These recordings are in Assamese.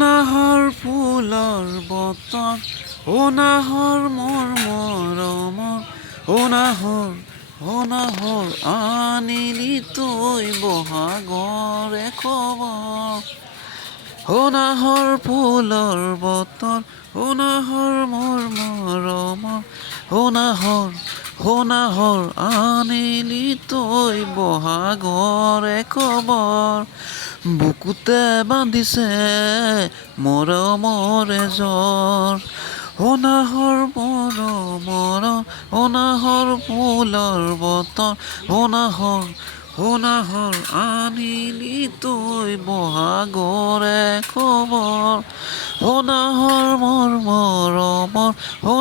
নাহৰ ফুলৰ বতৰ, নাহৰ মোৰ মৰমৰ, নাহৰ আনিলি তই বহাগৰে খবৰ। নাহৰ ফুলৰ বতৰ, নাহৰ মোৰ মৰমৰ, নাহৰ আনিলি তই বহাগৰে খবৰ। বুকুতে বান্ধিছে মৰমৰে জ্বৰ, নাহৰ মৰমৰ, নাহৰ ফুলৰ বতৰ, নাহৰ আনিলি তই বহাগৰে খবৰ। নাহৰ মোৰ মৰমৰ,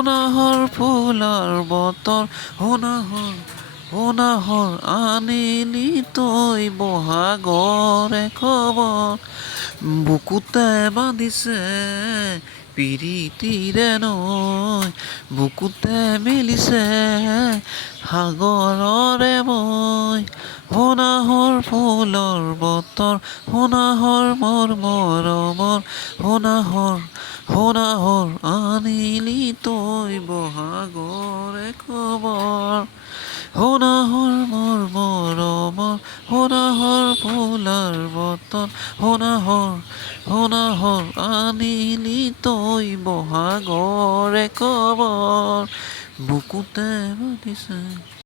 নাহৰ ফুলৰ বতৰ, নাহৰ আনিলি তই বহাগৰে খবৰ। বুকুতে বান্ধিছে পিৰিতিৰে নৈ, বুকুতে মেলিছে সাগৰৰে বৈ। নাহৰ ফুলৰ বতৰ, নাহৰ মোৰ মৰমৰ, নাহৰ আনিলি তই বহাগৰে খবৰ। নাহৰ মোৰ মৰমৰ, নাহৰ ফুলৰ বতৰ, নাহৰ আনিলি তই বহাগৰে খবৰ। বুকুতে বান্ধিছে